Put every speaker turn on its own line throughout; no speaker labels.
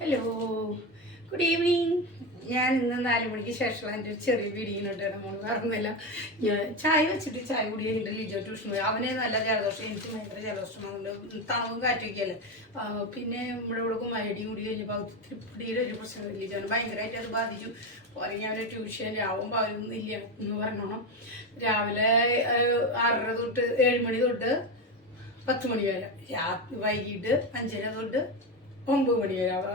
Hello good evening ഞാൻ ഇന്ന് നാല് മണിക്ക് ശേഷം എന്റെ ഒരു ചെറിയ വീഡിയോ മോൾ പറഞ്ഞില്ല. ഞാൻ ചായ വെച്ചിട്ട് ചായ കുടിയാൻ എന്റെ ലിജോ ട്യൂഷൻ പോയി. അവനെ നല്ല ജലദോഷം എനിക്ക് ഭയങ്കര ജലദോഷം. അതുകൊണ്ട് തണവും കാറ്റൊക്കെയല്ലേ. പിന്നെ നമ്മുടെ ഇവിടെ കുമാരടിയും കൂടി കഴിഞ്ഞപ്പോൾ തൃപ്പടിയുടെ ഒരു പ്രശ്നം ലിജോനെ ഭയങ്കരമായിട്ട് അത് ബാധിച്ചു. പോലെ ഞാൻ ഒരു ട്യൂഷൻ രാവും പാലൊന്നും ഇല്ല എന്ന് പറഞ്ഞോണം. രാവിലെ ആറര തൊട്ട് ഏഴ് മണി തൊട്ട് പത്ത് മണി വരെ. രാത്രി വൈകിട്ട് അഞ്ചര തൊട്ട് ഒമ്പത് മണി വരെ. അവ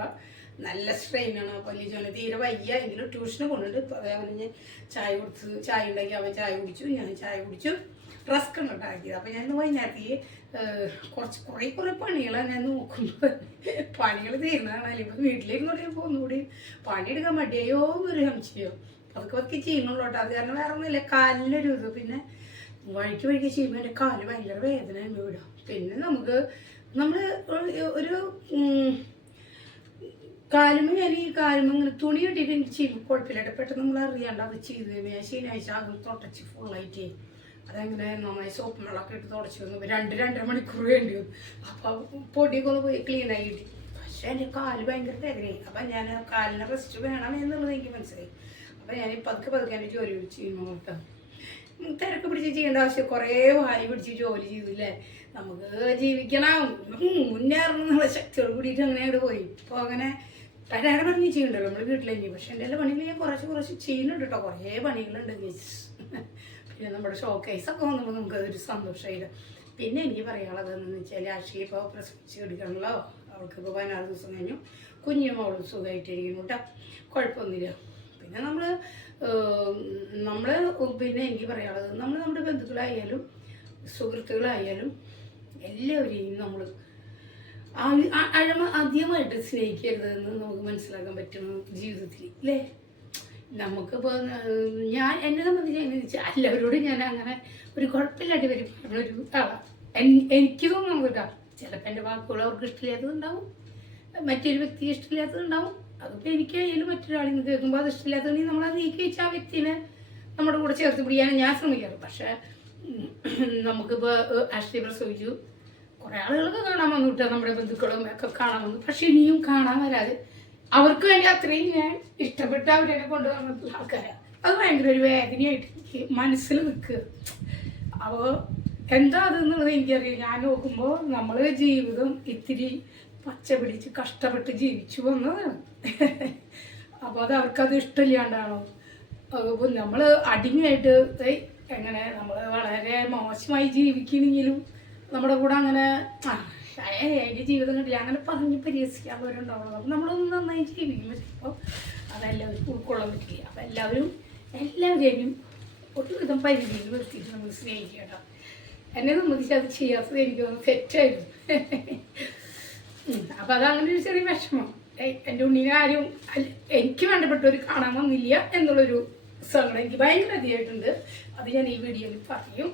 നല്ല സ്ട്രെയിനാണ് അപ്പോൾ ലിജോനെ തീരെ വയ്യ. എങ്കിലും ട്യൂഷന് കൊണ്ടുണ്ട് ഇപ്പോൾ അവന് ഞാൻ ചായ കൊടുത്ത് ചായ ഉണ്ടാക്കി അവൻ ചായ കുടിച്ചു. ഞാൻ ചായ കുടിച്ചു. റസ്ക് ഉണ്ടാക്കിയത്. അപ്പോൾ ഞാൻ വൈകുന്നേരത്തേക്ക് കുറച്ച് കുറേ കുറേ പണികളാണ് ഞാൻ നോക്കുമ്പോൾ പണികൾ തീരുന്നതാണ് അല്ലെങ്കിൽ വീട്ടിലിരുന്നോടെ ഒന്നുകൂടി പണിയെടുക്കാൻ മടിയോ ഒരു സംശയോ. അതൊക്കെ പതുക്കെ ചെയ്യുന്നുള്ളൂ കേട്ടോ. അത് കാരണം വേറെ ഒന്നുമില്ല. കാലിനൊരു ഇത്. പിന്നെ വഴിക്ക് വഴിക്ക് ചെയ്യുമ്പോൾ എന്റെ കാൽ ഭയങ്കര വേദന അനുഭവിടും പിന്നെ നമുക്ക് നമ്മൾ ഒരു കാലുമ ഞാൻ ഈ കാലുമ ഇങ്ങനെ തുണി കെട്ടിയിട്ട് എനിക്ക് ചെയ്യും കുഴപ്പമില്ല പെട്ടെന്ന് നമ്മൾ അറിയാണ്ട് അത് ചെയ്ത് കഴിഞ്ഞാൽ ശനിയാഴ്ച ആകെ തുടച്ച് ഫുള്ളായിട്ട് അതങ്ങനെ നന്നായി സോപ്പ് വെള്ളമൊക്കെ ഇട്ട് തുടച്ച് വന്നു. രണ്ട് രണ്ടര മണിക്കൂർ വേണ്ടി വന്നു. അപ്പോൾ പൊടിയൊക്കെ ഒന്ന് പോയി ആയി കിട്ടി. പക്ഷേ എന്റെ കാൽ ഭയങ്കര വേദനയായി. അപ്പം ഞാൻ കാലിന് റെസ്റ്റ് വേണം എന്നുള്ളത് എനിക്ക് മനസ്സിലായി. അപ്പം ഞാൻ പതുക്കെ പതുക്കെ എന്റെ ജോലി പിടിച്ച് ചെയ്യുന്നു ഉം, തിരക്ക് പിടിച്ച് ചെയ്യേണ്ട ആവശ്യം കുറേ വാരി പിടിച്ച് ജോലി ചെയ്തില്ലേ നമുക്ക് ജീവിക്കണം. മുന്നേറണം എന്നുള്ള ശക്തിയോട് കൂടിയിട്ട് അങ്ങനെ അങ്ങോട്ട് പോയി. ഇപ്പോൾ അങ്ങനെ പരാടെ പണി ചെയ്യണ്ടല്ലോ നമ്മൾ വീട്ടിലെങ്കിൽ പക്ഷെ എന്റെ എല്ലാ പണികൾ ഞാൻ കുറച്ച് കുറച്ച് ചെയ്യുന്നുണ്ട് കേട്ടോ കുറേ പണികളുണ്ട് പിന്നെ നമ്മുടെ ഷോ കേസൊക്കെ വന്നപ്പോൾ നമുക്ക് അതൊരു സന്തോഷമായില്ല പിന്നെ എനിക്ക് പറയാനുള്ളത് എന്താണെന്ന് വെച്ചാൽ ആക്ച്വലി ഇപ്പോൾ പ്രസവിച്ച് എടുക്കണമല്ലോ അവൾക്ക് ഇപ്പോൾ പതിനാറ് ദിവസം കഴിഞ്ഞു. കുഞ്ഞും അവളും സുഖമായിട്ടിരിക്കുന്നു കേട്ടോ കുഴപ്പമൊന്നുമില്ല. പിന്നെ നമ്മൾ നമ്മൾ പിന്നെ എനിക്ക് പറയാനുള്ളത് നമ്മൾ നമ്മുടെ ബന്ധുക്കളായാലും സുഹൃത്തുക്കളായാലും എല്ലാവരെയും നമ്മൾ അഴമ അധികമായിട്ട് സ്നേഹിക്കരുതെന്ന് നമുക്ക് മനസ്സിലാക്കാൻ പറ്റുന്നു ജീവിതത്തിൽ അല്ലേ നമുക്കിപ്പോൾ ഞാൻ എന്നെ സംബന്ധിച്ച് എങ്ങനെ വെച്ചാൽ എല്ലാവരോടും ഞാൻ അങ്ങനെ ഒരു കുഴപ്പമില്ലാണ്ട് വരും പറഞ്ഞൊരു ആളാണ് എനിക്ക് തോന്നുന്നു കേട്ടോ ചിലപ്പോൾ എന്റെ വാക്കുകൾ അവർക്ക് ഇഷ്ടമില്ലാത്തതുണ്ടാവും. മറ്റൊരു വ്യക്തിക്ക് ഇഷ്ടമില്ലാത്തതുണ്ടാവും. അതിപ്പോൾ എനിക്കായാലും മറ്റൊരാളിൽ നിന്ന് കേൾക്കുമ്പോൾ അത് ഇഷ്ടമില്ലാത്തതുണ്ടെങ്കിൽ നമ്മൾ അത് നീക്കി വെച്ച് ആ വ്യക്തിനെ നമ്മുടെ കൂടെ ചേർത്ത് പിടിക്കാനും ഞാൻ ശ്രമിക്കാറ്. പക്ഷേ നമുക്കിപ്പോൾ അഷ്ടി പ്രസവിച്ചു. കുറേ ആളുകൾക്ക് കാണാൻ വന്നു കേട്ടോ നമ്മുടെ ബന്ധുക്കളും ഒക്കെ കാണാൻ വന്നു. പക്ഷെ ഇനിയും കാണാൻ വരാതെ അവർക്ക് വേണ്ടി അത്രയും ഞാൻ ഇഷ്ടപ്പെട്ട അവരെ കൊണ്ടുവന്നിട്ടുള്ള ആൾക്കാരാണ്. അത് ഭയങ്കര ഒരു വേദനയായിട്ട് എനിക്ക് മനസ്സിൽ നിൽക്കുക. അപ്പോൾ എന്താ അതെന്നുള്ളത് എനിക്കറിയാം ഞാൻ നോക്കുമ്പോൾ നമ്മൾ ജീവിതം ഇത്തിരി പച്ച പിടിച്ച് കഷ്ടപ്പെട്ട് ജീവിച്ചു വന്നതാണ്. അപ്പോൾ അത് അവർക്കത് ഇഷ്ടമില്ലാണ്ടാണോ? അപ്പോൾ നമ്മൾ അടിമയായിട്ട് എങ്ങനെ നമ്മൾ വളരെ മോശമായി ജീവിക്കണമെങ്കിലും നമ്മുടെ കൂടെ അങ്ങനെ ആ എന്റെ ജീവിതം കിട്ടില്ല അങ്ങനെ പറഞ്ഞ് പരിഹസിക്കാത്തവരുണ്ടാവുള്ളൂ. അപ്പം നമ്മളൊന്ന് നന്നായി ജീവിക്കും. ചിലപ്പോൾ അതെല്ലാവർക്കും ഉൾക്കൊള്ളാൻ പറ്റില്ല. അപ്പോൾ എല്ലാവരും എല്ലാവരെയും ഒരുവിധം പരിധിയിൽ നിർത്തിയിട്ട് നമ്മൾ സ്നേഹിക്കുക കേട്ടോ. എന്നെ സംബന്ധിച്ച് അത് ചെയ്യാത്തത് എനിക്ക് തോന്നുന്നു തെറ്റായിരുന്നു. അപ്പം അതങ്ങനെ ഒരു ചെറിയ വിഷമം. എന്റെ ഉണ്ണിനെ ആരും എനിക്ക് വേണ്ടപ്പെട്ടവർ കാണാൻ വന്നില്ല എന്നുള്ളൊരു സങ്കടം എനിക്ക് ഭയങ്കര അധികമായിട്ടുണ്ട്. അത് ഞാൻ ഈ വീഡിയോയിൽ പറയും.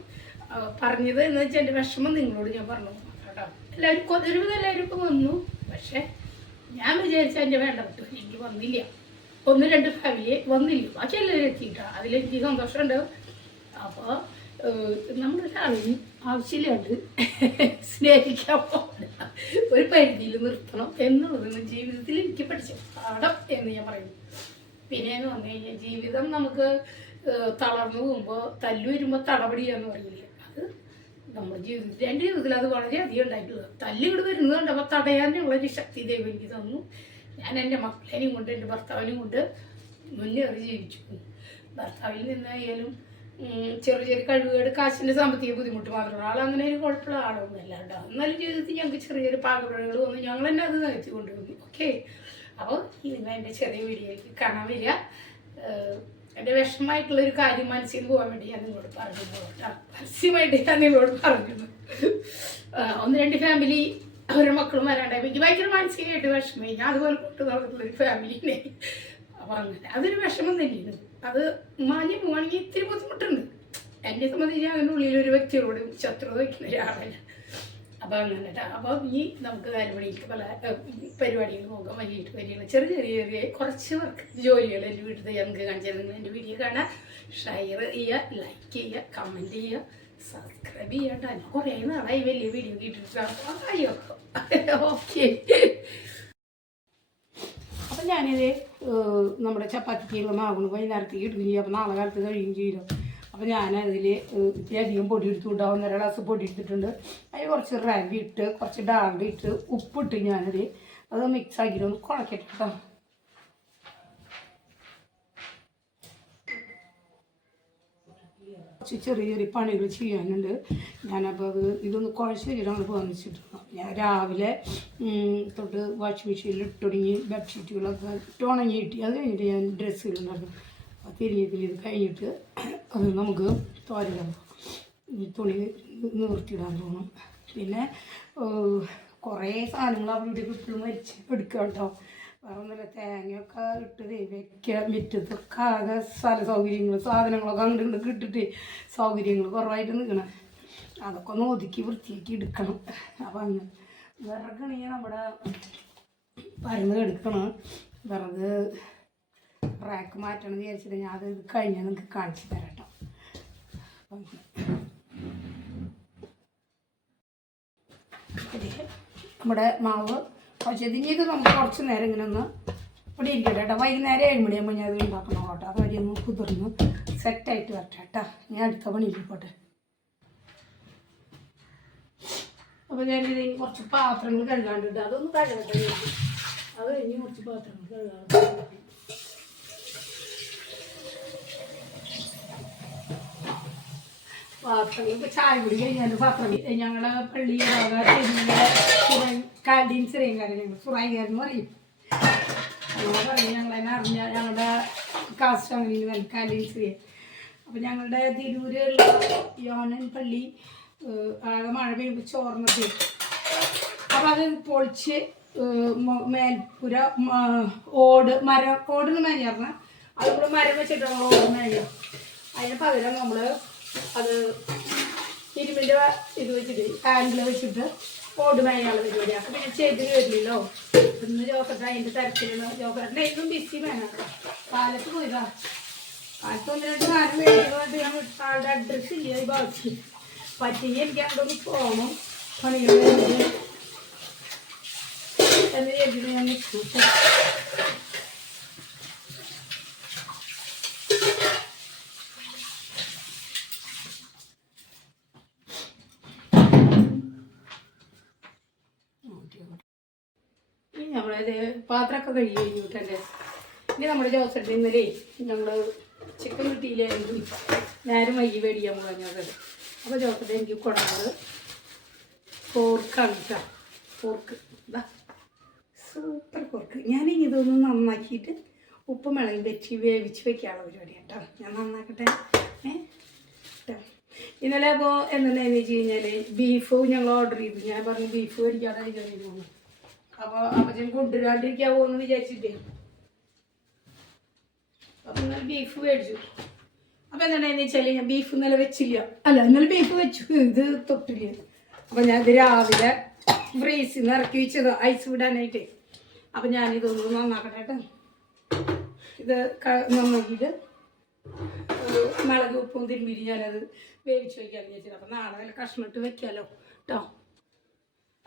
പറഞ്ഞത് എന്ന് വെച്ചാൽ എന്റെ വിഷമം നിങ്ങളോട് ഞാൻ പറഞ്ഞു. കേട്ടോ. എല്ലാവരും കൊ- ഒരുവിധം എല്ലാവരും ഇപ്പോൾ വന്നു. പക്ഷേ ഞാൻ വിചാരിച്ച എന്റെ പറ്റും എനിക്ക് വന്നില്ല. ഒന്ന് രണ്ട് ഫാമിലി വന്നില്ല. ബാക്കി എല്ലാവരും എത്തിയിട്ടാണ് അതിലെനിക്ക് സന്തോഷമുണ്ട്. അപ്പോൾ നമ്മളൊരാളും ആവശ്യമില്ലാണ്ട് സ്നേഹിക്കാൻ പാടില്ല ഒരു പരിധിയിൽ നിർത്തണം എന്നുള്ളതാണ് ജീവിതത്തിൽ എനിക്ക് പഠിച്ച പാഠം എന്ന് ഞാൻ പറയുന്നു പിന്നെ എന്ന് പറഞ്ഞു കഴിഞ്ഞാൽ ജീവിതം നമുക്ക് തളർന്നു പോകുമ്പോൾ തല്ലു വരുമ്പോൾ തടപടിയാന്ന് പറയില്ലേ? നമ്മുടെ ജീവിതത്തിൽ എന്റെ ജീവിതത്തിൽ അത് വളരെയധികം ഉണ്ടായിട്ടുള്ളത്. തല്ലിവിടെ വരുന്നതുകൊണ്ട് വരുന്നത് കണ്ടപ്പോൾ തടയാനുള്ള ഒരു ശക്തി ദൈവം എനിക്ക് തന്നു. ഞാൻ എന്റെ മക്കളെയും കൊണ്ട് എന്റെ ഭർത്താവിനെയും കൊണ്ട് മുന്നേറി ജീവിച്ചു. ഭർത്താവിൽ നിന്നായാലും ചെറിയ ചെറിയ കഴിവുകേട് കാശിന്റെ സാമ്പത്തിക ബുദ്ധിമുട്ട് മാത്രം. ആൾ അങ്ങനെ ഒരു കുഴപ്പമുള്ള ആളൊന്നും അല്ല കേട്ടോ. എന്നാലും ജീവിതത്തിൽ ഞങ്ങൾക്ക് ചെറിയൊരു പാകപ്പുഴകൾ വന്നു. ഞങ്ങൾ തന്നെ അത് നയിച്ചു കൊണ്ടുവന്നു. ഓക്കെ അപ്പോൾ നിങ്ങൾ എന്റെ ചെറിയ വീഡിയോയ്ക്ക് കാണാൻ വരിക. എന്റെ വിഷമമായിട്ടുള്ളൊരു കാര്യം മനസ്സിൽ പോകാൻ വേണ്ടി ഞാൻ നിങ്ങളോട് പറഞ്ഞു കേട്ടോ. പരസ്യമായിട്ട് ഞാൻ നിങ്ങളോട് പറഞ്ഞു ഒന്ന് രണ്ട് ഫാമിലി അവരുടെ മക്കളും വരാണ്ടായി എനിക്ക് ഭയങ്കര മാനസികമായിട്ട് വിഷമമായി. ഞാൻ അതുപോലെ കൊണ്ടു നടന്നിട്ടുള്ളൊരു ഫാമിലിനെ അപ്പോൾ അങ്ങനെ. അതൊരു വിഷമം തന്നെയാണ്. അത് മാഞ്ഞു പോവാണെങ്കിൽ ഇത്തിരി ബുദ്ധിമുട്ടുണ്ട്. എന്നെ സംബന്ധിച്ച് അങ്ങനെ ഉള്ളിൽ ഒരു വ്യക്തിയോട് ശത്രുത വയ്ക്കുന്ന ഒരാളല്ല. അപ്പോൾ അങ്ങനെ. അപ്പോൾ ഈ നമുക്ക് നാലുമണിക്ക് പല പരിപാടികൾ നോക്കാം വൈകിട്ട് വരികയാണ് ചെറിയ ചെറിയ ചെറിയ കുറച്ച് വർക്ക് ജോലികൾ എന്റെ വീട്ടിൽ ഞങ്ങൾക്ക് കാണിച്ചു തരുന്നത്. എന്റെ വീഡിയോ കാണാം ഷെയർ ചെയ്യുക ലൈക്ക് ചെയ്യുക കമന്റ് ചെയ്യുക സബ്സ്ക്രൈബ് ചെയ്യുക കേട്ടോ ഞാൻ കുറേ നാളായി വലിയ വീഡിയോ കിട്ടിയിട്ടുണ്ട് അയ്യോ ഓക്കെ അപ്പം ഞാനിത് നമ്മുടെ ചപ്പാത്തിക്കുള്ള മാവുകൾ വൈകുന്നേരത്തേക്ക് ഇടുകയും ചെയ്യും. അപ്പം നാളെ കാലത്ത് കഴിയുകയും ചെയ്യും. അപ്പം ഞാൻ ഇത്തിരി അധികം പൊടി എടുത്തുകൊണ്ടാവും ഒന്നര ഗ്ലാസ് പൊടി എടുത്തിട്ടുണ്ട് അതിൽ കുറച്ച് റാഗി ഇട്ട് കുറച്ച് ഡാൾഡ ഇട്ട് ഉപ്പിട്ട് ഞാനത് അത് മിക്സ് ആക്കിയിട്ട് ഒന്ന് കുഴക്കട്ടെ കേട്ടോ കുറച്ച് ചെറിയ ചെറിയ പണികൾ ചെയ്യാനുണ്ട്. ഞാനപ്പോൾ അത് ഇതൊന്ന് കുഴച്ച് വെച്ചിട്ടാണ് വന്നിച്ചിട്ടുണ്ട് ഞാൻ രാവിലെ തൊട്ട് വാഷിംഗ് മെഷീനിൽ ഇട്ടുണങ്ങി ബെഡ്ഷീറ്റുകളൊക്കെ ഇട്ടുണങ്ങി കിട്ടി അത് കഴിഞ്ഞിട്ട് ഞാൻ ഡ്രസ്സുകളുണ്ടാക്കും അപ്പോൾ ഇത് കഴിഞ്ഞിട്ട് അത് നമുക്ക് തോരണം ഈ തുണി നിവർത്തിയിടാൻ തോന്നും. പിന്നെ കുറേ സാധനങ്ങൾ അവിടെ ഇപ്പോഴും മരിച്ച് എടുക്കുക കേട്ടോ. ഒന്നുമില്ല തേങ്ങയൊക്കെ ഇട്ട് ദേ വെക്കുക. മുറ്റത്തൊക്കെ ആകെ സ്ഥല സൗകര്യങ്ങൾ സാധനങ്ങളൊക്കെ അങ്ങോട്ട് ഇങ്ങോട്ട് ഇട്ടിട്ട് സൗകര്യങ്ങൾ കുറവായിട്ട് നിൽക്കണം. അതൊക്കെ ഒന്ന് ഒതുക്കി വൃത്തിയാക്കി എടുക്കണം. അപ്പം അങ്ങനെ വിറകണെങ്കിൽ നമ്മുടെ പരന്ന് എടുക്കണം വിറക് റാക്ക് മാറ്റണം എന്ന് വിചാരിച്ചിട്ട് ഞാൻ അത് കഴിഞ്ഞാൽ നിങ്ങൾക്ക് കാണിച്ചു തരാം കേട്ടോ നമ്മുടെ മാവ് കുറച്ച് ഇതിന് നമുക്ക് കുറച്ച് നേരം ഇങ്ങനെ ഒന്ന് ഇവിടെ ഇരിക്കട്ടെ കേട്ടോ. വൈകുന്നേരം ഏഴ് മണിയാകുമ്പോൾ ഞാൻ അത് ഉണ്ടാക്കണം കേട്ടോ. അത് വഴി കുതിർന്ന് സെറ്റായിട്ട് വരട്ടെ കേട്ടോ. ഞാൻ അടുത്ത പണിയിൽ പോട്ടെ. അപ്പോൾ ഞാനിത് കുറച്ച് പാത്രങ്ങൾ കഴുകാണ്ടിട്ട് അതൊന്ന് കഴുകട്ടെ. അത് കഴിഞ്ഞ് കുറച്ച് പാത്രങ്ങൾ കഴുകാൻ പാത്രങ്ങൾ ചായ കുടി കഴിഞ്ഞാൽ പാത്രം ഞങ്ങളുടെ പള്ളി കാന്റീൻ സിറയങ്കാരൻ ഞങ്ങൾ സുറായിക്കാരൻ പറയും അങ്ങനെ പറയും ഞങ്ങളെന്നെ അറിഞ്ഞ ഞങ്ങളുടെ കാസ്റ്റ് അങ്ങനെ വരും കാന്റീൻ ചെറിയ. അപ്പം ഞങ്ങളുടെ തിരൂരുള്ള യോനൻ പള്ളി ആകെ മഴ പെയ്യുമ്പോൾ ചോർന്നത് അപ്പം അത് പൊളിച്ച് മേൽപ്പുര ഓട് മരം ഓടിന് മേഞ്ഞാർന്ന? അത് നമ്മൾ മരം വെച്ചിട്ട് ഓട് മേഞ്ഞ അതിന് പകരം നമ്മൾ അത് ഇരുമ്പിന്റെ ഇത് വെച്ചിട്ട് ഹാൻഡിൽ വെച്ചിട്ട് ഓട് പരിപാടി അപ്പം പിന്നെ ചെയ്ത് വരില്ലല്ലോ. ഇന്ന് ജോക്കട്ട അതിന്റെ തിരക്കിലുള്ള ജോക്കട്ടിന്റെ ഇന്നും ബിസി വേണം കാലത്ത് പോയതാ. കാലത്ത് രണ്ട് കാലം വേണ്ടിയിട്ട് ഞാൻ ആളുടെ അഡ്രസ്സ് ഇല്ല ബാക്കി പറ്റിയെങ്കിൽ എനിക്ക് അങ്ങോട്ടൊന്ന് പോകണം പണികൾ എന്ന് ഞാൻ നിൽക്കും ഇനി നമ്മളത് പാത്രമൊക്കെ കഴുകി കഴിഞ്ഞിട്ടല്ലേ ഇനി നമ്മുടെ ജോസഫ് ഇന്നലെ ഞങ്ങൾ ചിക്കൻ കിട്ടിയില്ലായിരുന്നു നേരം വൈകി മേടിക്കാൻ പറഞ്ഞത്. അപ്പോൾ ജോസഫ് എനിക്ക് കൊണ്ടുവന്നത് പോർക്കാണ് കേട്ടോ പോർക്ക് ഇതാ സൂപ്പർ പോർക്ക് ഞാൻ ഇതൊന്ന് നന്നാക്കിയിട്ട് ഉപ്പ് മുളകും തെറ്റി വേവിച്ച് വെക്കാനുള്ള പരിപാടി കേട്ടോ ഞാൻ നന്നാക്കട്ടെ. ഏ? കേട്ടോ ഇന്നലെ അപ്പോൾ എന്താണെന്ന് വെച്ച് കഴിഞ്ഞാൽ ബീഫ് ഞങ്ങൾ ഓർഡർ ചെയ്തു. ഞാൻ പറഞ്ഞു ബീഫ് മേടിക്കാതെ കഴിക്കുന്നു അപ്പോൾ അപ്പച്ചൻ കൊണ്ടുവരാണ്ടിരിക്കാവോ എന്ന് വിചാരിച്ചിട്ടേ. അപ്പം ഇന്നലെ ബീഫ് മേടിച്ചു. അപ്പം എന്താണെന്ന് വെച്ചാൽ ഞാൻ ബീഫ് ഇന്നലെ വെച്ചില്ല. അല്ല ഇന്നലെ ബീഫ് വെച്ചു. ഇത് തൊട്ടില്ല. അപ്പം ഞാൻ ഇത് രാവിലെ ഫ്രീസിൽ നിന്ന് ഇറക്കി വെച്ചത്. ഐസ് വിടാനായിട്ട്. അപ്പം ഞാനിതൊന്ന് നന്നാക്കട്ടെ കേട്ടോ. ഇത് നന്നാക്കിയിട്ട് മുളക് ഉപ്പും തിരുമ്പിരി ഞാനത് വേവിച്ച് വയ്ക്കാമെന്ന് വിചാരിച്ചത് അപ്പം നാളെ കഷ്ണം കഷ്ണിട്ട് വെക്കാമല്ലോ കേട്ടോ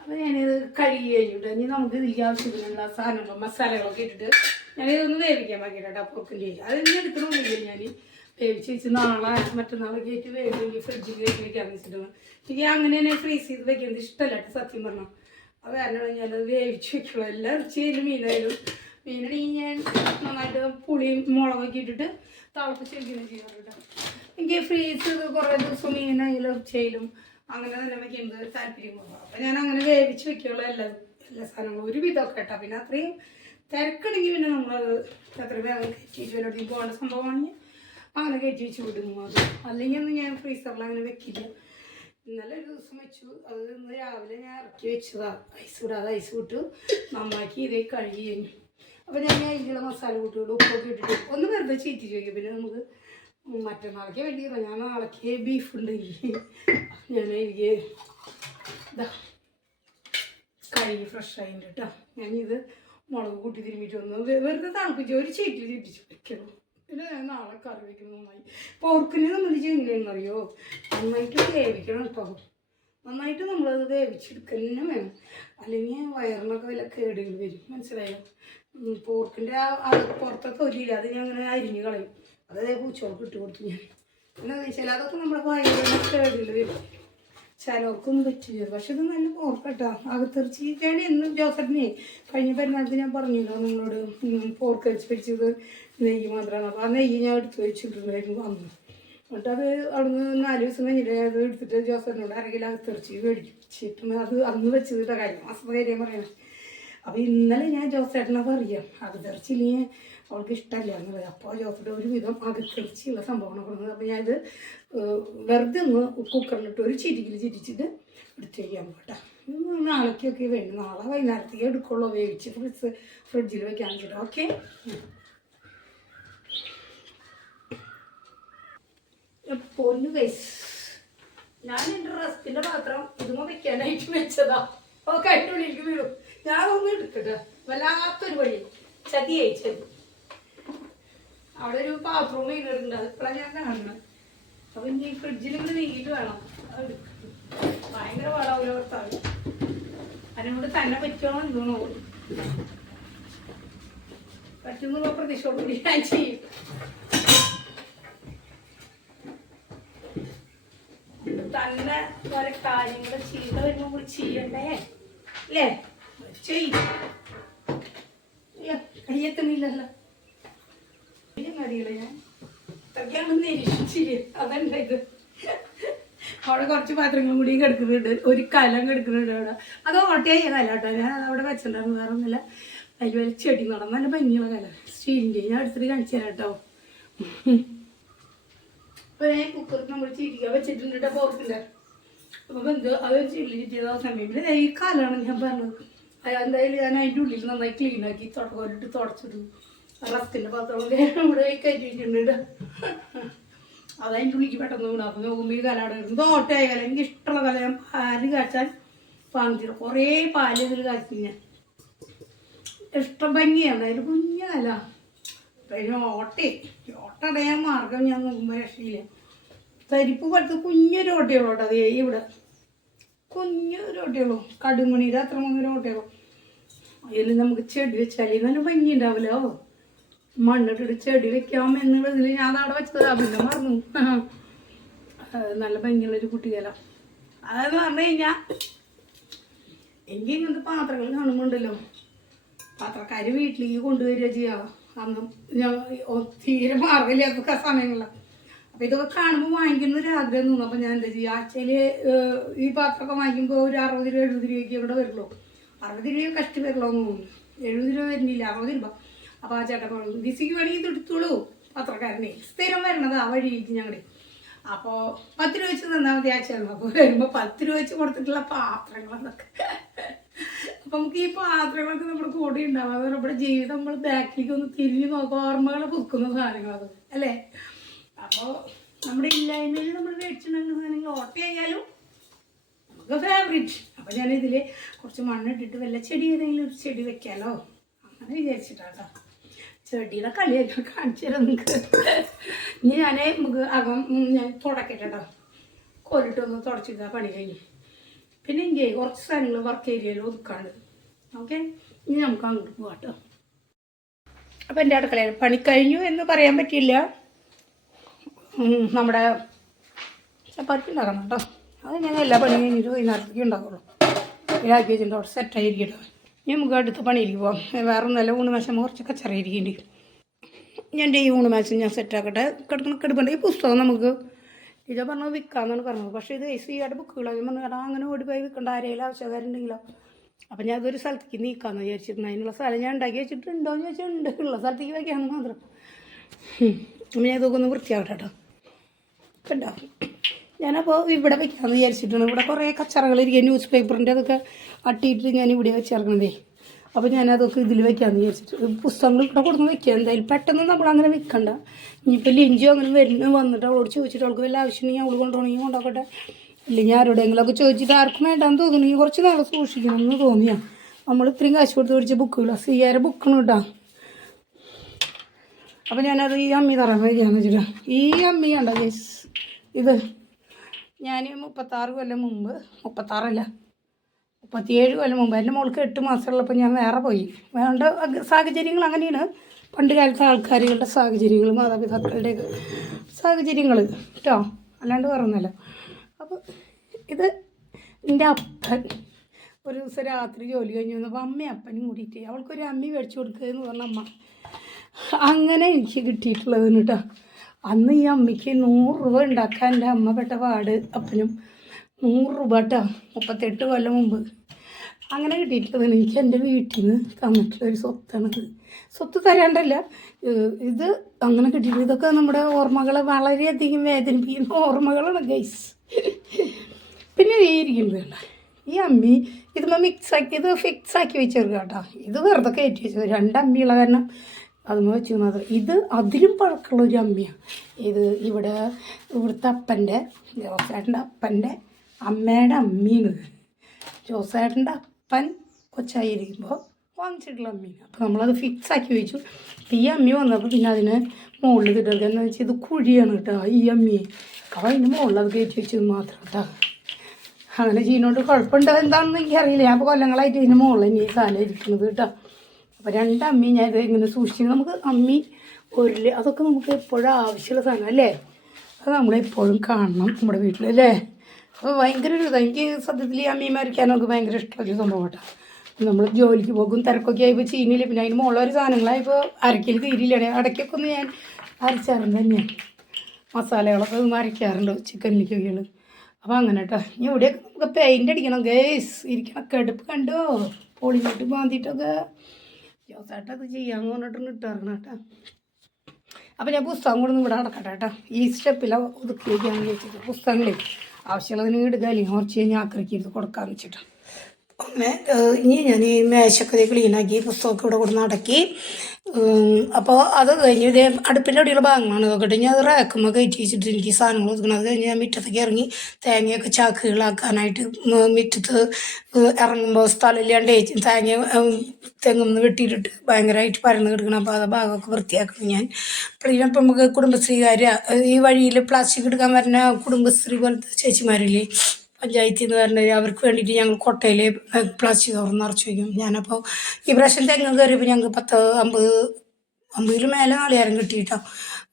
അപ്പോൾ ഞാനിത് കഴുകി കഴിഞ്ഞിട്ട് ഇനി നമുക്ക് ഇതിലേക്ക് ആവശ്യത്തിനുള്ള സാധനങ്ങൾ മസാലകളൊക്കെ ഇട്ടിട്ട് ഞാനിതൊന്ന് വേവിക്കാൻ കേട്ടോ പൊക്കില്ലേ അത് ഇനി എടുക്കണമെന്നില്ല ഞാൻ വേവിച്ച് വെച്ച് നാളെ മറ്റന്നാളൊക്കെ ആയിട്ട് വേവിച്ചെങ്കിൽ ഫ്രിഡ്ജിൽ കയറ്റി വെക്കാമെന്ന് എനിക്ക് അങ്ങനെ തന്നെ ഫ്രീസ് ചെയ്ത് വെക്കുന്നത് ഇഷ്ടമല്ല കേട്ടോ സത്യം പറഞ്ഞാൽ അത് കാരണം ഞാനത് വേവിച്ച് വെക്കുള്ളൂ. എല്ലാ ഇറച്ചിയായാലും മീനായാലും മീനാണെങ്കിൽ ഞാൻ നന്നായിട്ട് പുളിയും മുളകൊക്കെ ഇട്ടിട്ട് തിളപ്പിച്ച് വെക്കുന്നത് ചെയ്യാറുണ്ട് എനിക്ക് ഫ്രീസ് കുറേ ദിവസം മീനായാലും ഇറച്ചിയായാലും അങ്ങനെ തന്നെ വെക്കുന്നത് താല്പര്യം കുറവാണ് അപ്പം ഞാൻ അങ്ങനെ വേവിച്ച് വെക്കുകയുള്ളൂ എല്ലാ എല്ലാ സാധനങ്ങളും ഒരു വിധമൊക്കെ കേട്ടോ. പിന്നെ അത്രയും തിരക്കണമെങ്കിൽ പിന്നെ നമ്മൾ എത്ര വേഗം കയറ്റിയിട്ട് വല്ലതും പോകേണ്ട സംഭവമാണെങ്കിൽ അങ്ങനെ കയറ്റി വെച്ച് വിടുന്നു അത്. അല്ലെങ്കിൽ ഒന്നും ഞാൻ ഫ്രീസറിൽ അങ്ങനെ വെക്കില്ല. ഇന്നലെ ഒരു ദിവസം വെച്ചു. അത് ഇന്ന് രാവിലെ ഞാൻ ഇറക്കി വെച്ചതാ. ഐസ് വിടാതെ ഐസ് വിട്ടു നന്നാക്കി ഇതേ കഴുകി കഴിഞ്ഞു. അപ്പോൾ ഞാൻ അതിലുള്ള മസാല കൂട്ടുകൾ ഉപ്പൊക്കെ ഇട്ടിട്ട് ഒന്ന് വെറുതെ ചീറ്റി ചോദിക്കും പിന്നെ നമുക്ക് മറ്റന്നാളേക്ക് വേണ്ടി ഞാൻ നാളേക്ക് ബീഫ് ഉണ്ടെങ്കിൽ ഞാൻ എനിക്ക് ഇതാ കഴുകി ഫ്രഷ് ആയിട്ട് കേട്ടോ ഞാനിത് മുളക് കൂട്ടി തിരുമ്മിട്ട് വന്നു. വെറുതെ തണുപ്പിച്ച് ഒരു ചീറ്റി ചീറ്റിച്ച് വെക്കണം പിന്നെ ഞാൻ നാളെ കറി വെക്കണം നന്നായി. പോർക്കിനെ സംബന്ധിച്ച് എങ്ങനെയാണെന്നറിയോ? നന്നായിട്ട് വേവിക്കണം കേട്ടോ നന്നായിട്ട് നമ്മളത് വേവിച്ചെടുക്കുക തന്നെ വേണം. അല്ലെങ്കിൽ വയറിനൊക്കെ വില കേടുകൾ വരും. മനസ്സിലായോ? പോർക്കിന്റെ ആ പുറത്തെ തൊലിയില്ല? അത് ഞാൻ അങ്ങനെ അരിഞ്ഞ് കളയും. അതേ പൂച്ചോൾക്ക് ഇട്ട് കൊടുത്തു ഞാൻ. എന്താണെന്ന് വെച്ചാൽ അതൊക്കെ നമ്മുടെ ഭയങ്കര കേടുകൾ വരും ചിലവർക്കൊന്നും പറ്റില്ല. പക്ഷെ ഇത് നല്ല പോർക്കട്ടാ. അകത്തിറച്ചിക്കാണ് എന്നും ജോസഫിനെ കഴിഞ്ഞ പെരുന്നാൾക്ക് ഞാൻ പറഞ്ഞല്ലോ നിങ്ങളോട് പോർക്ക് വെച്ച് പിടിച്ചത് നെയ്യ് മാത്രമാണ് അപ്പോൾ ആ നെയ്യ് ഞാൻ എടുത്ത് വെച്ചിട്ടുണ്ടായിരുന്നു വന്നു എന്നിട്ട് അത് അവിടുന്ന് നാല് ദിവസം കഴിഞ്ഞിട്ട് അത് എടുത്തിട്ട് ജോസഫിനോട് അര കിലോ അകത്തിറച്ചി മേടിച്ചിട്ട് അത് അന്ന് വെച്ചതിട്ട കാര്യം. മാസത്തെ കാര്യം പറയണം. അപ്പോൾ ഇന്നലെ ഞാൻ ജോസേട്ടനെ പറയാം. അകത്തിറച്ചില്ലെങ്കിൽ അവൾക്ക് ഇഷ്ടമല്ല എന്നുള്ളത് അപ്പോൾ ഒരു വിധം അകത്തിറച്ചിയുള്ള സംഭവമാണ് കൊടുക്കുന്നത് അപ്പോൾ ഞാനിത് വെറുതെ ഒന്ന് കുക്കറിലിട്ട് ഒരു ചിരിക്കിൽ ചിരിച്ചിട്ട് എടുത്ത് വയ്ക്കാൻ പോട്ടെ. നാളേക്കൊക്കെ വേണ്ടി? നാളെ വൈകുന്നേരത്തേക്ക് എടുക്കുള്ളൂ വേവിച്ച് ഫ്രിഡ്ജ് ഫ്രിഡ്ജിൽ വെക്കാൻ വെച്ചിട്ട്. ഓക്കെ? പൊന്നു വയസ് ഞാൻ എന്റെ പാത്രം ഇതുമോ വെക്കാനായിട്ട് വെച്ചതാ. ഓ കട്ടുള്ളിലേക്ക് വീഴും ഞാനൊന്നും എടുക്കട്ടെ വല്ലാത്തൊരു വഴി ചതി അയച്ചത് അവിടെ ഒരു ബാത്റൂം കഴിഞ്ഞിട്ടുണ്ട് അതിപ്പോഴാണ് ഞാൻ കാണുന്നത്. അപ്പൊ ഇനി ഫ്രിഡ്ജിൽ ഇങ്ങനെ നീങ്ങിയിട്ട് വേണം. അത്. ഭയങ്കര പാടാവില്ല ഭർത്താവ് അതിനോട് തന്നെ പറ്റുമോ എന്തോന്നോ പറ്റുന്നുള്ള പ്രതീക്ഷയോടുകൂടി ഞാൻ ചെയ്യും. തന്നെ പല കാര്യങ്ങൾ ചെയ്ത് വരുമ്പോൾ കൂടി ചെയ്യണ്ടേ? അല്ലേ? ചെയ്യും. കയ്യെത്തണില്ലല്ലോ അവിടെ കുറച്ച് പാത്രങ്ങളും കൂടി കിടക്കുന്നുണ്ട്. ഒരു കലം കിടക്കുന്നുണ്ട് അവിടെ. അത് ഓട്ടയായ കല കേട്ടോ. ഞാൻ അതവിടെ വെച്ചിട്ടുണ്ടായിരുന്നു. വേറെ ഒന്നുമില്ല. വലിയ വലിയ ചെടി നടന്ന നല്ല ഭംഗിയുള്ള കല. സ്റ്റീലിന്റെ ഞാൻ അടുത്തിട്ട് കാണിച്ചു തരാം കേട്ടോ. അപ്പൊ ഞാൻ കുക്കറിൽ നമ്മൾ ചിരിക്കുക വെച്ചിട്ടുണ്ട് കേട്ടോ അപ്പൊ അപ്പം എന്ത് അത് ചില്ലി സമയം. പിന്നെ ഈ കാലാണ് ഞാൻ പറഞ്ഞത്. എന്തായാലും ഞാൻ അതിന്റെ ഉള്ളിൽ നന്നായി ക്ലീൻ ആക്കി തുടക്കോലിട്ട് തുടച്ചിട്ടു റസ്റ്റിന്റെ പാത്രമൊക്കെ ഇവിടെ കയറ്റി അതായത് ഉള്ളിക്ക് പെട്ടെന്ന് വീണു അപ്പം നോക്കുമ്പോൾ ഈ കലയുടെ തോട്ടയായ. കല എനിക്ക് ഇഷ്ടമുള്ള കല. ഞാൻ പാൽ കാച്ചാൻ വാങ്ങിച്ചിട്ട് കുറേ പാൽ ഇതിൽ കാച്ചി ഞാൻ. ഇഷ്ടം ഭംഗിയാണ്. അതിൽ കുഞ്ഞ കല. പിന്നെ ഓട്ടേ. ഓട്ടടയാൻ മാർഗം ഞാൻ നോക്കുമ്പോൾ രക്ഷയില്ല. തരിപ്പ് പോലത്തെ കുഞ്ഞൊരു ഓട്ടയുള്ളൂ കേട്ടോ അതേ ഇവിടെ. കുഞ്ഞൊരു ഓട്ടയുള്ളൂ. കടുമണിയുടെ അത്ര മൂന്നൊരു ഓട്ടയുള്ളൂ. അതിൽ നമുക്ക് ചെടി വെച്ചാൽ നല്ല ഭംഗി ഉണ്ടാവില്ലോ. മണ്ണിട്ടിട്ട് ചെടി വെക്കാം എന്നുള്ളതിൽ ഞാൻ അവിടെ വെച്ചത്. പിന്നെ ആ, നല്ല ഭംഗിയുള്ളൊരു കുട്ടികല. അതെന്ന് പറഞ്ഞു കഴിഞ്ഞാൽ എനിക്ക് ഇങ്ങനത്തെ പാത്രങ്ങൾ കാണുമ്പോണ്ടല്ലോ പാത്രക്കാര് വീട്ടിലേക്ക് കൊണ്ടുവരിക ചെയ്യാം. അന്ന് ഞാൻ തീരെ മാർഗമില്ലാത്ത സമയങ്ങളിലാണ് അപ്പം ഇതൊക്കെ കാണുമ്പോൾ വാങ്ങിക്കുന്ന ഒരു ആഗ്രഹം തോന്നും. അപ്പം ഞാൻ എന്താ ചെയ്യാ ആഴ്ചയിൽ ഈ പാത്രമൊക്കെ വാങ്ങിക്കുമ്പോൾ ഒരു അറുപത് രൂപ എഴുപത് രൂപയ്ക്ക് ഇവിടെ വരുള്ളൂ. അറുപത് രൂപ കഷ്ടി വരുള്ളൂ എന്ന് തോന്നുന്നു. എഴുപത് രൂപ വരുന്നില്ല അറുപത് രൂപ. അപ്പോൾ ആ ചേട്ടൻ പറഞ്ഞു ദിസിക്ക് വേണമെങ്കിൽ എടുത്തോളൂ. പത്രക്കാരനെ സ്ഥിരം വരണത് ആ വഴിയിലേക്ക് ഞങ്ങളുടെ അപ്പോൾ പത്ത് രൂപ വെച്ച് തന്നാൽ മതി ആ ചേട്ടൻ. അപ്പോൾ വരുമ്പോൾ പത്ത് രൂപ വെച്ച് കൊടുത്തിട്ടുള്ള പാത്രങ്ങളെന്നൊക്കെ അപ്പൊ നമുക്ക് ഈ പാത്രങ്ങളൊക്കെ നമ്മുടെ കൂടെ ഉണ്ടാവും. അത് നമ്മുടെ ജീവിതം നമ്മൾ ബാക്കിലേക്ക് ഒന്ന് തിരിഞ്ഞു നോക്കുക ഓർമ്മകൾ പുതുക്കുന്ന സാധനങ്ങളത് അല്ലേ? അപ്പോൾ നമ്മുടെ ഇല്ലായ്മയിൽ നമ്മൾ മേടിച്ചിട്ടുണ്ടെങ്കിൽ സാധനങ്ങൾ ഓട്ടയായാലും നമുക്ക് ഫേവറേറ്റ് ഞാൻ ഞാനിതിൽ കുറച്ച് മണ്ണിട്ടിട്ട് വല്ല ചെടി ഏതെങ്കിലും ഒരു ചെടി വെക്കാലോ. അങ്ങനെ വിചാരിച്ചിട്ടാട്ടോ. ചെടിയുടെ കളിയൊക്കെ കാണിച്ചു ഇനി ഞാൻ നമുക്ക് അകം ഞാൻ തുടക്കട്ടോ കോരിട്ടൊന്ന് തുടച്ചിട്ടാ പണി കഴിഞ്ഞു. പിന്നെ എനിക്ക് കുറച്ച് സാധനങ്ങൾ വർക്ക് ഏരിയയിൽ ഒതുക്കാണ്ട്. ഓക്കെ ഇനി നമുക്ക് അങ്ങോട്ട് പോകാം കേട്ടോ അപ്പം എന്റെ അടുക്കളയിൽ പണി കഴിഞ്ഞു എന്ന് പറയാൻ പറ്റില്ല നമ്മുടെ ചപ്പാത്തി ഉണ്ടാക്കണം കേട്ടോ അത് ഞാൻ എല്ലാ പണിയും കഴിഞ്ഞിട്ട് വൈകുന്നേരത്തേക്ക് ഉണ്ടാക്കുള്ളൂ. ഇതാക്കി വെച്ചിട്ടുണ്ട് അവിടെ സെറ്റായിരിക്കട്ടോ ഇനി നമുക്ക് അടുത്ത പണിയിലേക്ക് പോകാം വേറെ നല്ല ഊണ് മേശം കുറച്ച് കച്ചറ ഇരിക്കുന്നുണ്ട് ഞാൻ ഈ ഊണ് മേശം ഞാൻ സെറ്റാക്കട്ടെ കിടക്കുന്ന കിടപ്പുണ്ട് ഈ പുസ്തകം നമുക്ക് ഇത് പറഞ്ഞത് വിൽക്കാമെന്നാണ് പറഞ്ഞത്. പക്ഷേ ഇത് എസ് സിയുടെ ഞാൻ പറഞ്ഞു എടാ അങ്ങനെ ഓടിപ്പോയി വിൽക്കേണ്ട ആരെങ്കിലും ആവശ്യക്കാരുണ്ടെങ്കിലോ? അപ്പം ഞാൻ അതൊരു സ്ഥലത്തേക്ക് നീക്കാമെന്ന് വിചാരിച്ചിരുന്നു. അതിനുള്ള സ്ഥലം ഞാൻ ഉണ്ടാക്കി വെച്ചിട്ടുണ്ടോ എന്ന് ചോദിച്ചാൽ ഉണ്ട് ഉള്ള സ്ഥലത്തേക്ക് വയ്ക്കാമെന്ന് മാത്രം. അപ്പം ഞാൻ ഇതൊക്കെ ഒന്ന് വൃത്തിയാവട്ടെ കേട്ടോ കണ്ടോ? ഞാനപ്പോൾ ഇവിടെ വെക്കാമെന്ന് വിചാരിച്ചിട്ടാണ്. ഇവിടെ കുറേ കച്ചറകൾ ഇരിക്കുക ന്യൂസ് പേപ്പറിന്റെ അതൊക്കെ അട്ടിയിട്ട് ഞാൻ ഇവിടെ വെച്ചിറങ്ങണതേ അപ്പോൾ ഞാനതൊക്കെ ഇതിൽ വെക്കാമെന്ന് വിചാരിച്ചിട്ട്. പുസ്തകങ്ങൾ ഇവിടെ കൊടുത്ത് വെക്കുക എന്തായാലും പെട്ടെന്ന് നമ്മൾ അങ്ങനെ വെക്കണ്ട. ഇനിയിപ്പോൾ ലിഞ്ചു അങ്ങനെ വരുന്ന വന്നിട്ട് അവളോട് ചോദിച്ചിട്ട് അവൾക്ക് വല്ല ആവശ്യമുണ്ടെങ്കിൽ അവൾ കൊണ്ടുപോകണമെങ്കിൽ കൊണ്ടാക്കട്ടെ ഇല്ലെങ്കിൽ ആരോടെങ്കിലുമൊക്കെ ചോദിച്ചിട്ട് ആർക്കും വേണ്ടാന്ന് തോന്നുന്നെങ്കിൽ കുറച്ച് നാൾ സൂക്ഷിക്കണം എന്ന് തോന്നിയാ. നമ്മൾ ഇത്രയും കാശ് കൊടുത്ത് മേടിച്ച ബുക്കുകളാണ് സിയാരെ ബുക്കാണ് കേട്ടോ. അപ്പം ഞാനത് ഈ അമ്മി തറാൻ വയ്ക്കാന്ന് വെച്ചിട്ടാണ് ഈ അമ്മി കണ്ട ഗേസ് ഇത് ഞാൻ മുപ്പത്താറ് കൊല്ലം മുമ്പ് മുപ്പത്താറല്ല മുപ്പത്തിയേഴ് കൊല്ലം മുമ്പ് എന്റെ മോൾക്ക് എട്ട് മാസമുള്ളപ്പോൾ ഞാൻ വേറെ പോയി. വേണ്ട സാഹചര്യങ്ങൾ അങ്ങനെയാണ്. പണ്ട് കാലത്തെ ആൾക്കാരുകളുടെ സാഹചര്യങ്ങൾ മാതാപിതാക്കളുടെ സാഹചര്യങ്ങൾ കേട്ടോ അല്ലാണ്ട് പറഞ്ഞല്ല അപ്പോൾ ഇത് എന്റെ അപ്പൻ ഒരു ദിവസം രാത്രി ജോലി കഴിഞ്ഞ് വന്നപ്പോൾ അമ്മയും അപ്പനും കൂടിയിട്ട് അവൾക്കൊരു അമ്മി മേടിച്ചു കൊടുക്കുക എന്ന് പറഞ്ഞ അമ്മ. അങ്ങനെ എനിക്ക് കിട്ടിയിട്ടുള്ളതെന്ന് കേട്ടോ. അന്ന് ഈ അമ്മയ്ക്ക് നൂറ് രൂപ ഉണ്ടാക്കാൻ എന്റെ അമ്മ പെട്ട പാട്. അപ്പനും നൂറ് രൂപ കേട്ടോ മുപ്പത്തെട്ട് കൊല്ലം മുമ്പ്. അങ്ങനെ കിട്ടിയിട്ടുള്ളത് എനിക്ക് എന്റെ വീട്ടിൽ നിന്ന് തന്നിട്ടുള്ള ഒരു സ്വത്താണത് സ്വത്ത് തരാണ്ടല്ല. ഇത് അങ്ങനെ കിട്ടിയിട്ട് ഇതൊക്കെ നമ്മുടെ ഓർമ്മകളെ വളരെയധികം വേദനിപ്പിക്കുന്ന ഓർമ്മകളാണ് ഗൈസ് പിന്നെ ഈ ഇരിക്കുന്നത് ഈ അമ്മി ഇത് മിക്സ് ആക്കി ഇത് ഫിക്സ് ആക്കി വെച്ചേർക്കുക കേട്ടോ. ഇത് വെറുതെ കയറ്റി വെച്ചു രണ്ടമ്മിയുള്ള കാരണം അതുമ്പോൾ വെച്ച് മാത്രം ഇത് അതിലും പഴക്കമുള്ള ഒരു അമ്മയാണ്. ഇത് ഇവിടെ ഇവിടുത്തെ അപ്പന്റെ ജോസേട്ടന്റെ അപ്പന്റെ അമ്മയുടെ അമ്മീന്ന് ജോസേട്ടന്റെ അപ്പൻ കൊച്ചായിരിക്കുമ്പോൾ വാങ്ങിച്ചിട്ടുള്ള അമ്മീന് അപ്പോൾ നമ്മളത് ഫിക്സ് ആക്കി വെച്ചു. അപ്പോൾ ഈ അമ്മി വന്നപ്പോൾ പിന്നെ അതിനെ മുകളിൽ കിട്ടുക എന്ന് വെച്ചാൽ ഇത് കുഴിയാണ് കേട്ടോ ഈ അമ്മിയെ. അപ്പോൾ അതിന്റെ മുകളിൽ അത് കയറ്റി വെച്ചത് മാത്രം കേട്ടോ അങ്ങനെ ചെയ്യുന്നോണ്ട് കുഴപ്പമുണ്ടോ എന്താണെന്ന് എനിക്കറിയില്ല. ഞാൻ ഇപ്പോൾ കൊല്ലങ്ങളായിട്ട് ഇതിന് മുകളിൽ തന്നെ സാധനം ഇരിക്കുന്നത് കേട്ടോ അപ്പോൾ രണ്ട് അമ്മി ഞാൻ ഇത് ഇങ്ങനെ സൂക്ഷിച്ചു നമുക്ക് അമ്മി ഒരു അതൊക്കെ നമുക്ക് എപ്പോഴും ആവശ്യമുള്ള സാധനം അല്ലേ? അത് നമ്മളെപ്പോഴും കാണണം നമ്മുടെ വീട്ടിൽ അല്ലേ? അപ്പോൾ ഭയങ്കര ഒരു എനിക്ക് സത്യത്തിൽ ഈ അമ്മീ മരിക്കാനൊക്കെ ഭയങ്കര ഇഷ്ടമുള്ളൊരു സംഭവം കേട്ടോ. നമ്മൾ ജോലിക്ക് പോകും തിരക്കൊക്കെ ആയപ്പോൾ ചീനില്ല പിന്നെ അതിന് മുകളിലൊരു സാധനങ്ങളായപ്പോൾ അരക്കൽ തീരില്ലാണ് അടയ്ക്കൊക്കെ ഒന്ന് ഞാൻ അരച്ചാറുണ്ട് തന്നെയാണ് മസാലകളൊക്കെ ഒന്ന് അരയ്ക്കാറുണ്ട് ചിക്കനിലേക്കൊക്കെയാണ് അപ്പോൾ അങ്ങനെ കേട്ടോ. ഇനി ഇവിടെയൊക്കെ നമുക്ക് പെയിന്റ് അടിക്കണം. ഗേസ് ഇരിക്കണം കടുപ്പ് കണ്ടോ? പൊളിഞ്ഞിട്ട് മാന്തിയിട്ടൊക്കെ. ജോസായിട്ട് അത് ചെയ്യാൻ പറഞ്ഞിട്ടൊന്ന് ഇട്ടിറങ്ങണം കേട്ടോ. അപ്പോൾ ഞാൻ പുസ്തകം കൂടെ ഇവിടെ അടക്കട്ടെ കേട്ടോ. ഈ സ്റ്റെപ്പിൽ ഒതുക്കി വയ്ക്കാമെന്ന് വെച്ചിട്ട് പുസ്തകങ്ങളെ ആവശ്യമുള്ളതിന് ഇടുക അല്ലെങ്കിൽ കുറച്ച് കഴിഞ്ഞ് ആക്രിക്ക് ഇത് കൊടുക്കാമെന്ന് വെച്ചിട്ടാണ് അങ്ങനെ ഏഹ്, ഇനി ഞാൻ ഈ മേശൊക്കെ ക്ലീനാക്കി പുസ്തകമൊക്കെ ഇവിടെ കൊടുന്ന് അടക്കി അപ്പോൾ അത് കഴിഞ്ഞ് ഇതേ അടുപ്പിന്റെ അടിയുള്ള ഭാഗങ്ങളാണ് നോക്കട്ടെ. ഞാൻ അത് റാക്കുമ്പോൾ കയറ്റി വെച്ചിട്ട് എനിക്ക് സാധനങ്ങൾ ഒതുക്കണം അത് കഴിഞ്ഞ് ഞാൻ മുറ്റത്തേക്ക് ഇറങ്ങി തേങ്ങയൊക്കെ ചാക്കുകളാക്കാനായിട്ട് മുറ്റത്ത് ഇറങ്ങുമ്പോൾ സ്ഥലമില്ലാണ്ട് തേങ്ങ തെങ്ങും വെട്ടിയിട്ടിട്ട് ഭയങ്കരമായിട്ട് പരന്ന് കിടക്കണം. അപ്പോൾ ആ ഭാഗമൊക്കെ വൃത്തിയാക്കണം ഞാൻ. പിന്നെ ഇപ്പം നമുക്ക് കുടുംബശ്രീകാർ ഈ വഴിയിൽ പ്ലാസ്റ്റിക് എടുക്കാൻ വരുന്ന കുടുംബശ്രീ പോലത്തെ ചേച്ചിമാരില്ലേ പഞ്ചായത്തിൽ നിന്ന് പറഞ്ഞ അവർക്ക് വേണ്ടിയിട്ട് ഞങ്ങൾ കൊട്ടയിൽ പ്ലാസ്റ്റിക് കവർ നിറച്ച് വയ്ക്കും. ഞാനപ്പോൾ ഈ പ്രാവശ്യം തെങ്ങ് കയറിയപ്പോൾ ഞങ്ങൾക്ക് പത്ത് അമ്പത് അമ്പതിൽ മേലെ നാളികാരം കിട്ടിയിട്ടോ.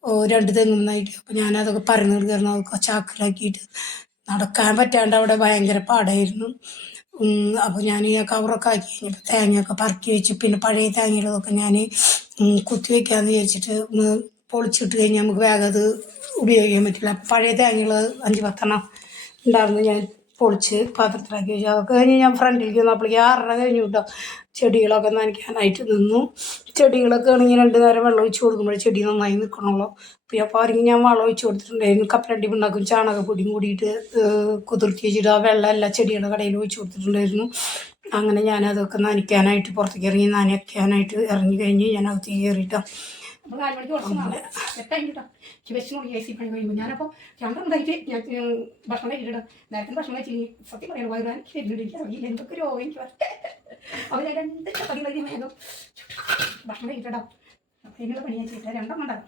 ഓ രണ്ട് തെങ്ങുന്നായിട്ട് അപ്പോൾ ഞാനതൊക്കെ പറഞ്ഞു കയറുന്ന അതൊക്കെ ചാക്കിലാക്കിയിട്ട് നടക്കാൻ പറ്റാണ്ട് അവിടെ ഭയങ്കര പാടായിരുന്നു. അപ്പോൾ ഞാൻ ഈ കവറൊക്കെ ആക്കി കഴിഞ്ഞപ്പോൾ തേങ്ങയൊക്കെ പറക്കി വെച്ച് പിന്നെ പഴയ തേങ്ങയുള്ളതൊക്കെ ഞാൻ കുത്തി വയ്ക്കാമെന്ന് വിചാരിച്ചിട്ട് പൊളിച്ചിട്ട് കഴിഞ്ഞാൽ നമുക്ക് വേഗം അത് ഉപയോഗിക്കാൻ പറ്റില്ല. പഴയ തേങ്ങകൾ അഞ്ച് പത്തെണ്ണം ഉണ്ടായിരുന്നു ഞാൻ. പൊളിച്ച് പാത്രത്തിലാക്കി വെച്ചു. അതൊക്കെ കഴിഞ്ഞ് ഞാൻ ഫ്രണ്ടിലേക്ക് വന്നപ്പോഴേക്കും ആറര കഴിഞ്ഞു കേട്ടോ. ചെടികളൊക്കെ നനയ്ക്കാനായിട്ട് നിന്നു. ചെടികളൊക്കെ ആണെങ്കിൽ രണ്ട് നേരം വെള്ളം ഒഴിച്ച് കൊടുക്കുമ്പോൾ ചെടി നന്നായി നിൽക്കണമല്ലോ അപ്പോൾ അപ്പോൾ ആരെങ്കിലും ഞാൻ വളം ഒഴിച്ച് കൊടുത്തിട്ടുണ്ടായിരുന്നു. കപ്പലണ്ടി ഉണ്ടാക്കും ചാണകപ്പൊടിയും കൂടിയിട്ട് കുതിർത്തി വെച്ചിട്ട് ആ വെള്ളം എല്ലാ ചെടികളുടെ കടയിൽ ഒഴിച്ച് കൊടുത്തിട്ടുണ്ടായിരുന്നു. അങ്ങനെ ഞാനതൊക്കെ നനയ്ക്കാനായിട്ട് പുറത്തേക്ക് ഇറങ്ങി നനയ്ക്കാനായിട്ട് ഇറങ്ങി കഴിഞ്ഞ് ഞാൻ അകത്ത് കയറിയിട്ടോ. അപ്പോൾ നാല് മണിക്ക് കുറച്ച് നാളെ സെറ്റായി കേട്ടോ വിശന്ന് എ സി പണി കഴിയുമ്പോൾ ഞാനപ്പോൾ രണ്ടെണ്ണമായിട്ട് ഞാൻ ഭക്ഷണം കഴിച്ചിട്ട് നേരത്തെ ഭക്ഷണം കഴിച്ച് സത്യം പറയാൻ വയറാൻ തരുന്നുണ്ട്. എനിക്ക് അറിയില്ല. എന്തൊക്കെ രോഗം എനിക്ക് അപ്പോൾ ഞാൻ രണ്ട് ചപ്പാത്തി കഴിഞ്ഞ വേഗം ഭക്ഷണം കഴിച്ചിട്ടോ അപ്പോൾ ഇതിനുള്ള പണി ഞാൻ ചെയ്തിട്ട് രണ്ടെണ്ണം ഉണ്ടാകും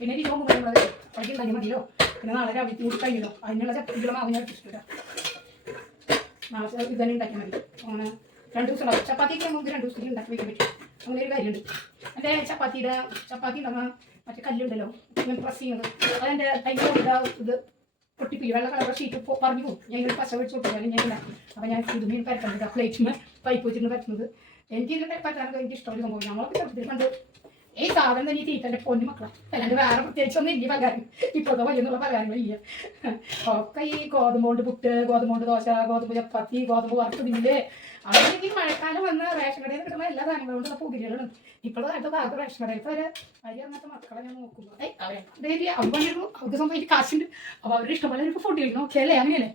പിന്നെ എനിക്ക് നോക്കുമ്പോൾ പറയുന്നത് അപ്പോഴേക്കും ഉണ്ടാക്കി മതിയോ പിന്നെ നാളെ രാവിലെ കൂടി കഴിയല്ലോ അതിനുള്ള ചപ്പാത്തികളും ഞാൻ ഇട്ടിട്ട് നാളെ ഇത് തന്നെ ഉണ്ടാക്കിയാൽ മതി. അങ്ങനെ രണ്ട് ദിവസം ഉണ്ടാവും. ചപ്പാത്തിക്ക് നമുക്ക് രണ്ട് ദിവസത്തിൽ ഉണ്ടാക്കി വയ്ക്കാൻ പറ്റും. അങ്ങനെ ഒരു കാര്യമുണ്ട് എന്റെ ചപ്പാത്തിയുടെ ചപ്പാത്തി ഉണ്ടാകുന്ന മറ്റേ കല്ലുണ്ടല്ലോ ഞാൻ പ്രസ് ചെയ്യുന്നത്. അതെന്റെ അതിന്റെ ഇത് പൊട്ടിപ്പില്ല വെള്ള കളർ ഷീറ്റ് പറഞ്ഞു പോകും. ഞാൻ ഇങ്ങനെ പശ വെച്ച് കൊടുത്താലും ഞാൻ ഇല്ല അപ്പോൾ ഞാൻ ഇത് മീൻ പരത്തുന്നത്. പ്ലേറ്റിന് പൈപ്പ് വെച്ചിട്ട് പരത്തുന്നത്. എനിക്ക് ഇതിന്റെ പറ്റാനൊക്കെ എനിക്ക് ഇഷ്ടമുള്ള സംഭവം. ഞങ്ങളൊക്കെ ചെറുപ്പത്തിൽ കണ്ട് ഈ സാധനം തന്നെ ഈ തീറ്റന്റെ പൊന്നു മക്കളെ. അല്ലാണ്ട് വേറെ പ്രത്യേകിച്ച് ഒന്നും ഇല്ല പകരം ഇപ്പോഴത്തെ വലിയ പലഹാരങ്ങളില്ല ഒക്കെ ഈ ഗോതമ്പ് കൊണ്ട് പുട്ട് ഗോതമ്പ് കൊണ്ട് ദോശ ഗോതമ്പ് ചപ്പാത്തി ഗോതമ്പ് വറുത്ത് തിന്നില്ലേ? അതൊക്കെ ഈ മഴക്കാലം വന്ന റേഷൻ കടയിൽ കിട്ടുന്ന എല്ലാ സാധനങ്ങളും കൊണ്ടുള്ള പുതിരികളും ഇപ്പോഴത്തെ കാലത്ത് ഭാഗത്ത് റേഷൻ കടയിൽ വരെ അരി അങ്ങനത്തെ മക്കളെ ഞാൻ നോക്കുമ്പോൾ അവരെ. അവർ പണിയെടുക്കും അവർക്ക് സ്വന്തമായിട്ട് കാശുണ്ട്. അപ്പോൾ അവരുടെ ഇഷ്ടംപോലെ ഫുഡ് കിട്ടും നോക്കിയാലേ അങ്ങനെയല്ലേ?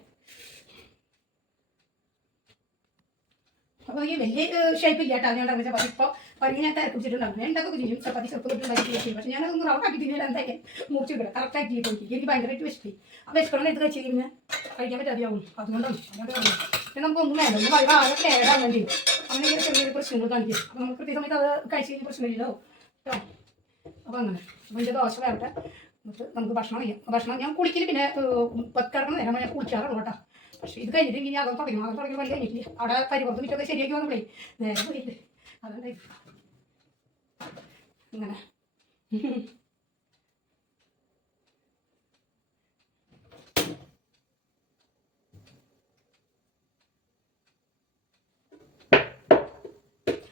അപ്പോൾ ഈ വലിയ ഷേപ്പില്ല കേട്ടോ. ഞാൻ ഉണ്ടാക്കുന്ന ചപ്പാത്തി ഇപ്പോൾ പറഞ്ഞ് ഞാൻ തിരക്ക് പിടിച്ചിട്ടുണ്ടാകും ഞാൻ ഉണ്ടാക്കുക ചെയ്യും? ചപ്പാത്തി ചെറുപ്പം തൊട്ട് ഉണ്ടാക്കി ചെയ്യും. പക്ഷേ ഞാൻ അതൊന്ന് റൗണ്ട് ആക്കി തിന്നാൻ എന്തായാലും. മുറിച്ചിട്ടില്ല കറക്റ്റ് ആക്കി നോക്കി എനിക്ക്. ഭയങ്കരമായിട്ട് വിശപ്പി അപ്പോൾ വിശക്കണം ഇത് കഴിച്ച് കഴിഞ്ഞാൽ കഴിക്കാൻ പറ്റാതെയാവും അതുകൊണ്ടാണ്. അതുകൊണ്ട് പിന്നെ നമുക്കൊന്നും വേണ്ട. ഒന്ന് വളരെ ആകെ കേടാകുകയും ചെയ്യും അങ്ങനെ ചെറിയ ചെറിയ പ്രശ്നങ്ങൾ കാണിക്കും. അപ്പോൾ നമുക്ക് കൃത്യ സമയത്ത് അത് കഴിച്ച് കഴിഞ്ഞാൽ പ്രശ്നമില്ലല്ലോ കേട്ടോ. അപ്പോൾ അങ്ങനെ. അപ്പോൾ എന്റെ ദോശ വരട്ടെ. നമുക്ക് ഭക്ഷണം ചെയ്യാം ഭക്ഷണം ഞാൻ കുളിക്കൽ പിന്നെ പത്തിറങ്ങുന്ന നേരം ഞാൻ കുളിക്കാറുള്ളൂ കേട്ടോ. പക്ഷേ ഇത് കഴിഞ്ഞിട്ട് ഇനി അകം തുടങ്ങി അകം തുടങ്ങി പണി കഴിഞ്ഞിട്ടില്ല അവിടെ പരിപുറത്ത് മിറ്റൊക്കെ ശരിയാക്കി വന്നപ്പോഴേ നേരെ പോയിട്ട് അതുകൊണ്ടായി. ഇങ്ങനെ.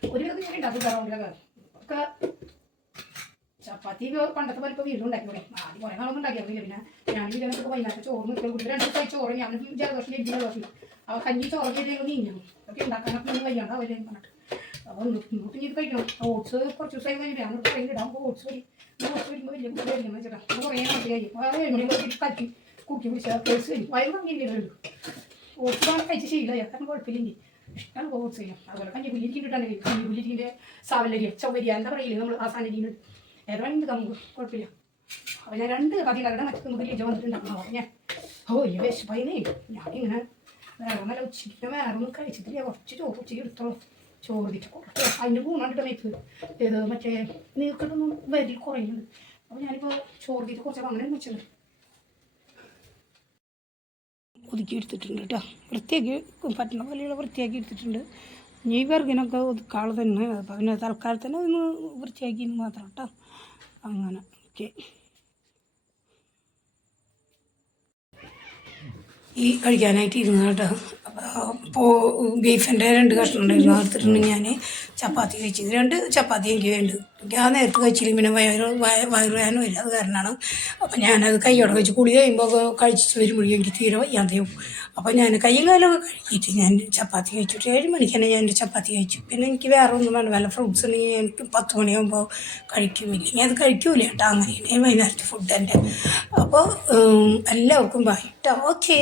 ഒരു വിധത്തിൽ ഞാൻ ഉണ്ടാക്കി തരാം ഒക്കെ ചപ്പാത്തി പണ്ടത്തെ പോലെ ഇപ്പോൾ വീണ്ടും ഉണ്ടാക്കിയോടെ ആദ്യം കുറേ നാളൊന്നും ഉണ്ടാക്കിയാൽ പിന്നെ ഞാൻ ഇതിനൊക്കെ വൈകുന്നേരം ചോറ് നിൽക്കുന്ന കുട്ടി. രണ്ട് ദിവസമായി ചോറ് ഞാൻ ജലദോഷം ഇഡ്ഡലി ജലദോഷം അവ കഞ്ഞി ചോറ് ചെയ്തേ നീങ്ങും ഒക്കെ ഉണ്ടാക്കാനൊക്കെ ഒന്നും വയ്യാണ്ട് അവരെ പറഞ്ഞിട്ട്. അപ്പോൾ ഇങ്ങോട്ട് ഇത് കഴിക്കണം. ഓട്സ് കുറച്ച് ദിവസമായി കഴിഞ്ഞിട്ട് ഞാൻ ട്രെയിൻ ഇടാം ഓട്സ് വരും ഓട്സ് വരുമ്പോൾ വലിയ കുട്ടി വരില്ലെന്ന് ചേട്ടാ അപ്പോൾ കുറേ നാട്ടിൽ കഴിയും. അത് എവിടെ കലക്കി കുക്കി പിടിച്ചാൽ കേസ് വരും വയറ് വാങ്ങിയിട്ടുണ്ട് ഓട്സ് കഴിച്ച് ശീലമായി കാരണം കുഴപ്പമില്ലെങ്കിൽ ഇഷ്ടമാണ് ഓട്സ് ചെയ്യാം അതുപോലെ കഞ്ഞി പുല്ലിരിക്കിട്ടാണ് കഞ്ഞി പുല്ലിരിക്കിന്റെ സാവലരി ചൗവരി എന്താ പറയില്ലേ നമ്മൾ ആ സാധനം ഏതാണ്ട് നമുക്ക് കുഴപ്പമില്ല. അപ്പോൾ ഞാൻ രണ്ട് കഥ മറ്റു നമുക്ക് ലിജ വന്നിട്ടുണ്ടാവും. ഞാൻ ഓ ഈ വിശപ്പൈനേ ഞാനിങ്ങനെ വേറെ നല്ല ഉച്ചയ്ക്ക് വേറെ ഒന്നും കഴിച്ചിട്ടില്ല. കുറച്ച് ചോറ് ഉച്ചയ്ക്ക് എടുത്തോളൂ. ചോറ് കുറച്ച് അതിന്റെ ഗുണമുണ്ട് മേത്ത് ഏത് മറ്റേ നീക്കിട്ടൊന്നും വരി കുറയുന്നത് അപ്പോൾ ഞാനിപ്പോൾ ചോറ് തിട്ട് കുറച്ച് അങ്ങനെ വെച്ചത്. ഒതുക്കി എടുത്തിട്ടുണ്ട് കേട്ടോ. വൃത്തിയാക്കി പറ്റുന്ന പോലെയുള്ള വൃത്തിയാക്കി എടുത്തിട്ടുണ്ട്. ഈ വിറകിനൊക്കെ ഒതുക്കാൾ തന്നെ അപ്പോൾ പിന്നെ തൽക്കാലത്തിന് ഒന്ന് വൃത്തിയാക്കി മാത്രം കേട്ടോ അങ്ങനെ. ഓക്കെ. ഈ കഴിക്കാനായിട്ട് ഇരുന്ന കേട്ടോ അപ്പോൾ ബീഫിന്റെ രണ്ട് കഷ്ണം ഉണ്ടായിരുന്നു. എടുത്തിട്ടുണ്ട് ഞാൻ ചപ്പാത്തി കഴിച്ചത്. രണ്ട് ചപ്പാത്തി എനിക്ക് വേണ്ട എനിക്ക് ആ നേരത്ത് കഴിച്ചില്ലെങ്കിൽ പിന്നെ വയറ് വയ- ഇല്ല. അത് കാരണമാണ്. അപ്പോൾ ഞാനത് കൈയോടെ കഴിച്ച് കുളി കഴിയുമ്പോൾ കഴിച്ചിട്ട് വരുമ്പോഴേക്കും എനിക്ക് തീരെ വയ്യാതെയും അപ്പോൾ ഞാൻ കയ്യും കാലമൊക്കെ കഴുകിയിട്ട് ഞാൻ ചപ്പാത്തി കഴിച്ചിട്ട് ഏഴ് മണിക്ക് തന്നെ ഞാൻ ചപ്പാത്തി കഴിച്ചു. പിന്നെ എനിക്ക് വേറെ ഒന്നും വേണ്ട വല്ല ഫ്രൂട്ട്സ് ഉണ്ടെങ്കിൽ എനിക്ക് പത്ത് മണിയാകുമ്പോൾ കഴിക്കും. ഇല്ലെങ്കിൽ അത് കഴിക്കൂല കേട്ടോ. അങ്ങനെയാണ് വൈകുന്നേരത്തെ ഫുഡ് എന്റെ അപ്പോൾ എല്ലാവർക്കും ബൈ ഓക്കേ